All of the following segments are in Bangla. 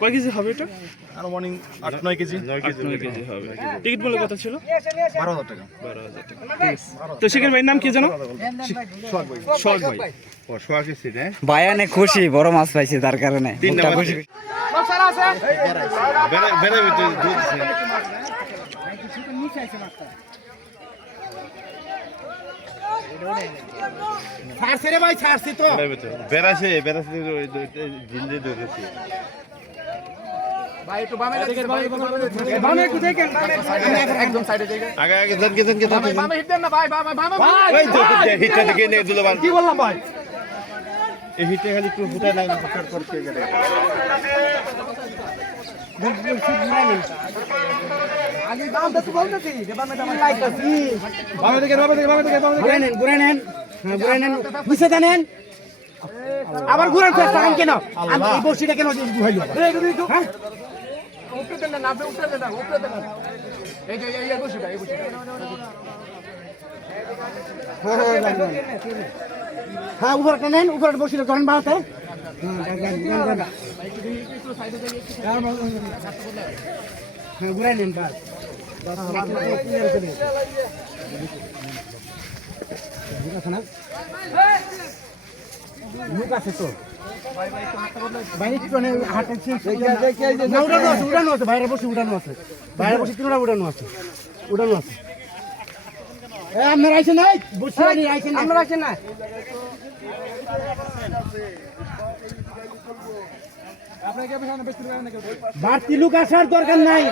কয় কেজি হবে এটা? Morning 8-9 KG. 9 কেজি হবে। টিকিট মূল্য কত ছিল? 12,000 টাকা। 12,000 টাকা। তো শেখের ভাইয়ের নাম কি জানো? সোহাগ ভাই। ভাইয়ানে খুশি, বড় মাছ পাইছে তার কারণে খুশি। ছাড়ছে রে ভাই, ছাড়ছি তো। বেড়াছে জিন্দে ধরেছে। ভাই একটু বামে দেখেন, বামে একটু দেখেন, একদম সাইডে যাই। আগে জনকে বামে হিট দেন না ভাই, বামে ভাই হিটটা দিকে নে দিল ভাই। কি বললাম ভাই? এই হিটে খালি একটু ফুটায় না ফুটার পর কে গেলে আগে দামটা তো বলতেছি, বামে দাম লাইতাছি। বামে দেখেন, ঘুরে নেন। হ্যাঁ, ঘুরে নেন, পিছে দেন। আবার ঘুরান চেষ্টা করেন কেন? আমি এই বসিটা কেন ঘুরাইলো? হ্যাঁ, উপরে দেন না, আপনি উপরে দেন, উপরে দেন। এই যে এই বসিটা। হ্যাঁ, উপরে নেন, উপরে বসিটা ধরেন বাড়াতে। হ্যাঁ, ঘুরাই নেন বাস। লোক আছে তো বাইরে উড়ানো আছে, বাইরে বসে উড়ানো আছে, বাইরে বসে তিনটা উড়ানো আছে। আপনার আইসেন নাই, বসে আইসেন, আপনার আইসেন না। বাড়তি লোক আসার দরকার নাই।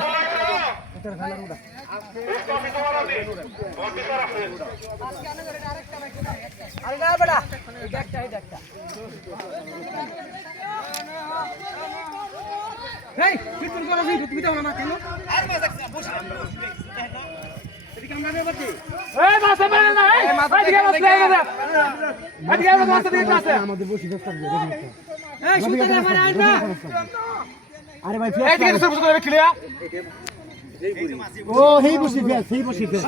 আমাদের বসে আরে ভাই ও হেই বসি ফেস হেই বসি ফেস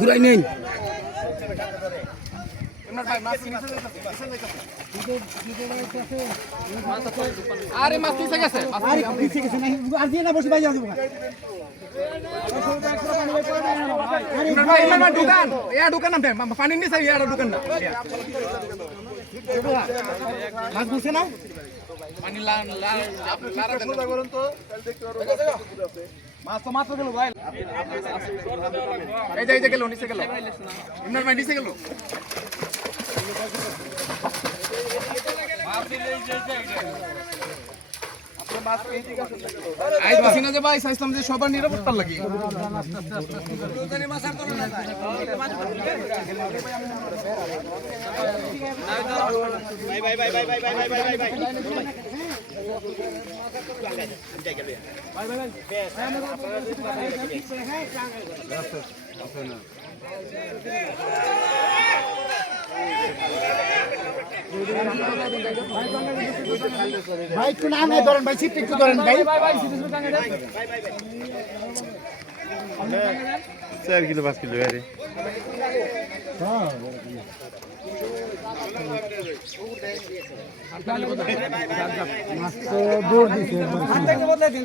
ঘুরাই নেন আরে মাছ পিছে গেছে না আর দিয়ে না বসে বাইরে যাবো দোকান এ দোকান নাম পানি নিছে এ দোকান না মাছ বুঝছে না পানি লারা করুন তো মাছ তো মাত্র গেল ভাই এই যে গেল নিচে গেল ইমরান ভাই নিচে গেল আই বাসিনা যে ভাই সাইসলাম যে সবার নিরাপত্তার লাগি ভাই একটু নাম ধরেন ভাই সিট একটু ধরেন ভাই 4 কিলো 5 কিলো আরে মাছ তো দৌড় দিছে হাতটাকে বদলাই দিন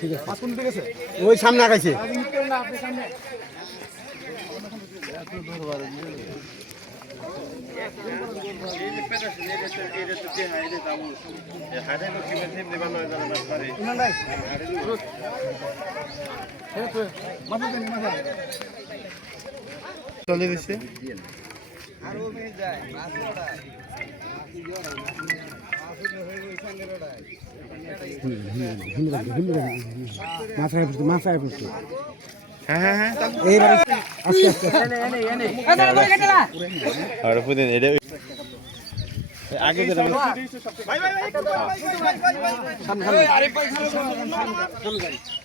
ঠিক আছে মাছ কোন দিকে গেছে ওই সামনে আগাইছে আপনি সামনে চলে দিচ্ছে মাথায় পড়ছে হ্যাঁ এইবার আস্তে আর পুদিন এটা আগে যেটা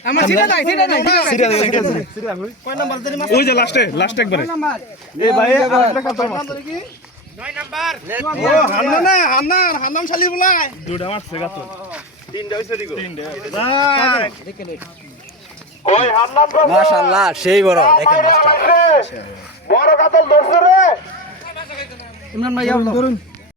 আমার সিটা নাই কয় নাম্বার জানি মাছ ওই যে লাস্টে একবারে এই ভাই আরেকটা কত মাছ 9 নাম্বার ও হান্নান শালি বলাই দুটা মারছে গাতন তিনটা হইছে দিগো মাশাআল্লাহ সেই বড় দেখেন মাছটা ইমরান ভাই ধরুন